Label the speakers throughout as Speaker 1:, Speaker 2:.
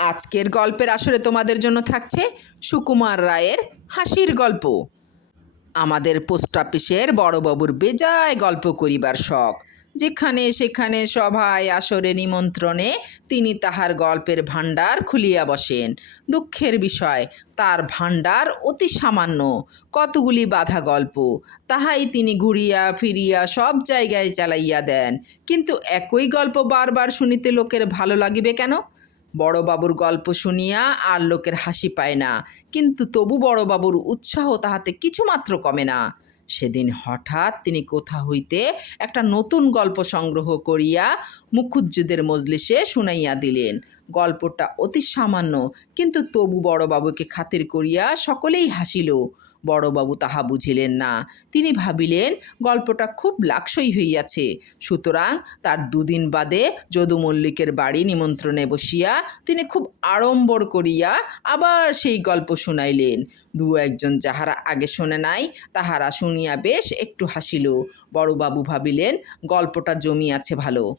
Speaker 1: আজকের গল্পের আসরে তোমাদের জন্য থাকছে সুকুমার রায়ের হাসির গল্প। আমাদের পোস্ট অফিসের বড়বাবুর বেজায় গল্প করিবার শখ। যেখানে সেখানে সভায় আসরে নিমন্ত্রণে তিনি তাহার গল্পের ভাণ্ডার খুলিয়া বসেন। দুঃখের বিষয়, তার ভাণ্ডার অতি সামান্য। কতগুলি বাধা গল্প, তাহাই তিনি ঘুরিয়া ফিরিয়া সব জায়গায় চালাইয়া দেন। কিন্তু একই গল্প বারবার শুনিতে লোকের ভালো লাগিবে কেন? বড়বাবুর গল্প শুনিয়া আর লোকের হাসি পায় না। কিন্তু তবু বড়বাবুর উৎসাহ তাহাতে কিছুমাত্র কমে না। সেদিন হঠাৎ তিনি কোথা হইতে একটা নতুন গল্প সংগ্রহ করিয়া মুখুজ্জুদের মজলিসে শুনাইয়া দিলেন। গল্পটা অতি সামান্য, কিন্তু তবু বড়বাবুকে খাতির করিয়া সকলেই হাসিল। বড়বাবু তাহা বুঝিলেন না। তিনি ভাবিলেন, গল্পটা খুব লাকসই হইয়াছে। সুতরাং তার দুদিন বাদে যদু মল্লিকের বাড়ি নিমন্ত্রণে বসিয়া তিনি খুব আড়ম্বর করিয়া আবার সেই গল্প শুনাইলেন। দু একজন যাহারা আগে শোনে নাই, তাহারা শুনিয়া বেশ একটু হাসিল। বড়বাবু ভাবিলেন, গল্পটা জমিয়াছে ভালো।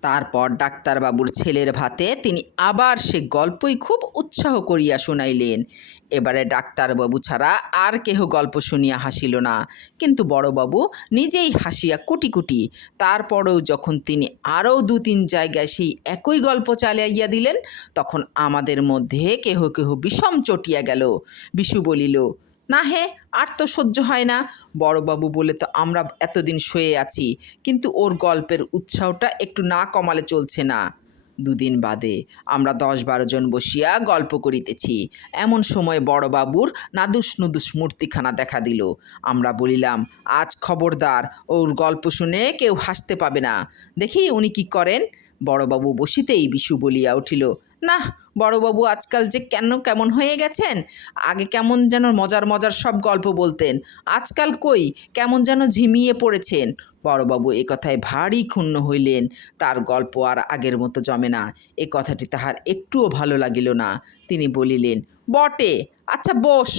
Speaker 1: তারপর ডাক্তারবাবুর ছেলের ভাতে তিনি আবার সে গল্পই খুব উৎসাহ করিয়া শুনাইলেন। এবারে ডাক্তারবাবু ছাড়া আর কেহ গল্প শুনিয়া হাসিল না। কিন্তু বড়বাবু নিজেই হাসিয়া কুটি কুটি। তারপরেও যখন তিনি আরও দু তিন জায়গায় সেই একই গল্প চালাইয়া দিলেন, তখন আমাদের মধ্যে কেহ কেহ বিষম চটিয়া গেল। বিশু বলিল না হে, আর তো সহ্য হয় না। বড়বাবু বলে, তো আমরা এতদিন শুয়ে আছি, কিন্তু ওর গল্পের উৎসাহটা একটু না কমালে চলছে না। দুদিন বাদে আমরা দশ বারো জন বসিয়া গল্প করিতেছি। এমন সময় বড়বাবুর নাদুস নুদুস মূর্তিখানা দেখা দিল। আমরা বলিলাম, আজ খবরদার, ওর গল্প শুনে কেউ হাসতে পাবে না। দেখি উনি কি করেন? বড়বাবু বসিতেই বিশু বলিয়া উঠিল না বড়বাবু আজকাল যে কেন কেমন হয়ে গেছেন? আগে কেমন যেন মজার মজার সব গল্প বলতেন। আজকাল কই? কেমন যেন ঝিমিয়ে পড়েছেন। বড়বাবু এ কথায় ভারী ক্ষুণ্ণ হইলেন। তার গল্প আর আগের মতো জমে না। এ কথাটি তাহার একটুও ভালো লাগিল না। তিনি বলিলেন, বটে। আচ্ছা বস।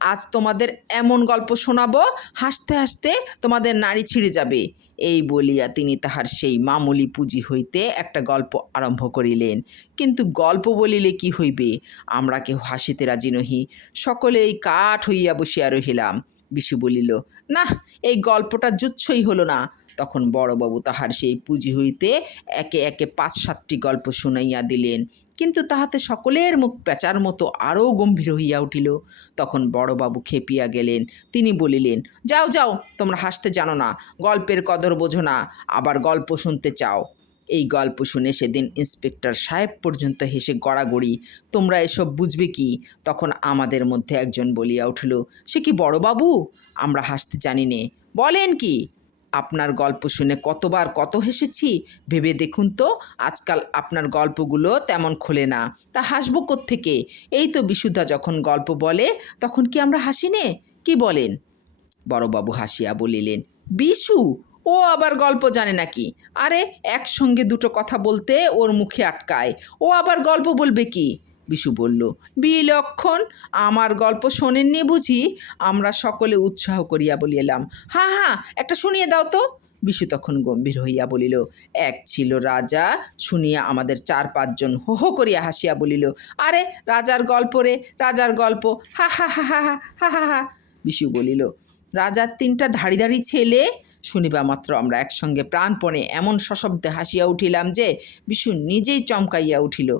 Speaker 1: আজ তোমাদের এমন গল্প শোনাবো, হাসতে হাসতে তোমাদের নাড়ি ছিঁড়ে যাবে। এই বলিয়া তিনি তাহার সেই মামুলি পুঁজি হইতে একটা গল্প আরম্ভ করিলেন। কিন্তু গল্প বলিলে কি হইবে? আমরা কেউ হাসিতে রাজি নহি। সকলেই কাঠ হইয়া বসিয়া রহিলাম। বিশু বলিল না এই গল্পটা জুচ্ছই হলো না। তখন বড়বাবু তাহার সেই পুঁজি হইতে একে একে পাঁচ সাতটি গল্প শুনাইয়া দিলেন। কিন্তু তাহাতে সকলের মুখ পেঁচার মতো আরও গম্ভীর হইয়া উঠিল। তখন বড়বাবু খেপিয়া গেলেন। তিনি বলিলেন, যাও যাও, তোমরা হাসতে জানো না, গল্পের কদর বোঝো না, আবার গল্প শুনতে চাও। এই গল্প শুনে সেদিন ইন্সপেক্টর সাহেব পর্যন্ত হেসে গড়াগড়ি, তোমরা এসব বুঝবে কি? তখন আমাদের মধ্যে একজন বলিয়া উঠল, সে কি বড়বাবু? আমরা হাসতে জানি নে। বলেন কি? আপনার গল্প শুনে কতবার কত হেসেছি, ভেবে দেখুন তো, আজকাল আপনার গল্পগুলো তেমন খোলে না। তা হাসবো থেকে এই তো বিশুদ্ধা যখন গল্প বলে, তখন কি আমরা হাসি নে? কি বলেন? বড়বাবু হাসিয়া বলিলেন, বিশু, ও আবার গল্প জানে নাকি? আরে, একসঙ্গে দুটো কথা বলতে ওর মুখে আটকায়। ও আবার গল্প বলবে কি? বিশু বলল বিলক্ষণ আমার গল্প শোনেননি বুঝি? আমরা সকলে উৎসাহ করিয়া বলিলাম হ্যাঁ হ্যাঁ একটা শুনিয়ে দাও তো। বিশু তখন গম্ভীর হইয়া বলিল, এক ছিল রাজা, শুনিয়া আমাদের চার পাঁচজন হো হো করিয়া হাসিয়া বলিল, আরে, রাজার গল্প রে, রাজার গল্প, হা হা হা হা হা হা হা হা। বিশু বলিল, রাজার তিনটা ধাড়ি ধাড়ি ছেলে? শুনিবা মাত্র আমরা একসঙ্গে প্রাণপণে এমন সশব্দে হাসিয়া উঠিলাম যে, বিশু নিজেই চমকাইয়া উঠিল।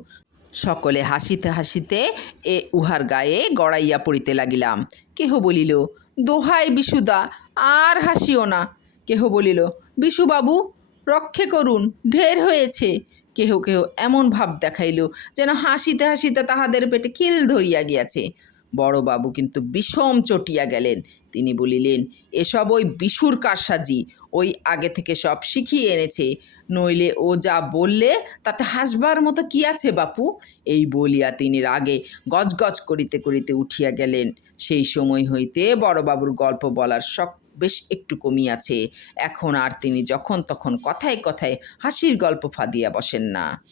Speaker 1: সকলে হাসিতে হাসিতে এ উহার গায়ে গড়াইয়া পড়িতে লাগিলাম। কেহ বলিল, দোহাই বিশুদা, আর হাসিও না। কেহ বলিল, বিশুবাবু, রক্ষে করুন, ঢের হয়েছে। কেহ কেহ এমন ভাব দেখাইল, যেন হাসিতে হাসিতে তাহাদের পেটে খিল ধরিয়া গিয়াছে। বড়বাবু কিন্তু বিষম চটিয়া গেলেন। তিনি বলিলেন, এসব ওই বিশুর কারসাজি, ওই আগে থেকে সব শিখিয়ে এনেছে। নইলে ও যা বললে, তাতে হাসবার মতো কি আছে বাপু? এই বলিয়া তিনি রাগে গজগজ করিতে করিতে উঠিয়া গেলেন। সেই সময় হইতে বড়বাবুর গল্প বলার শখ বেশ একটু কমিয়াছে। এখন আর তিনি যখন তখন কথায় কথায় হাসির গল্প ফাঁদিয়া বসেন না।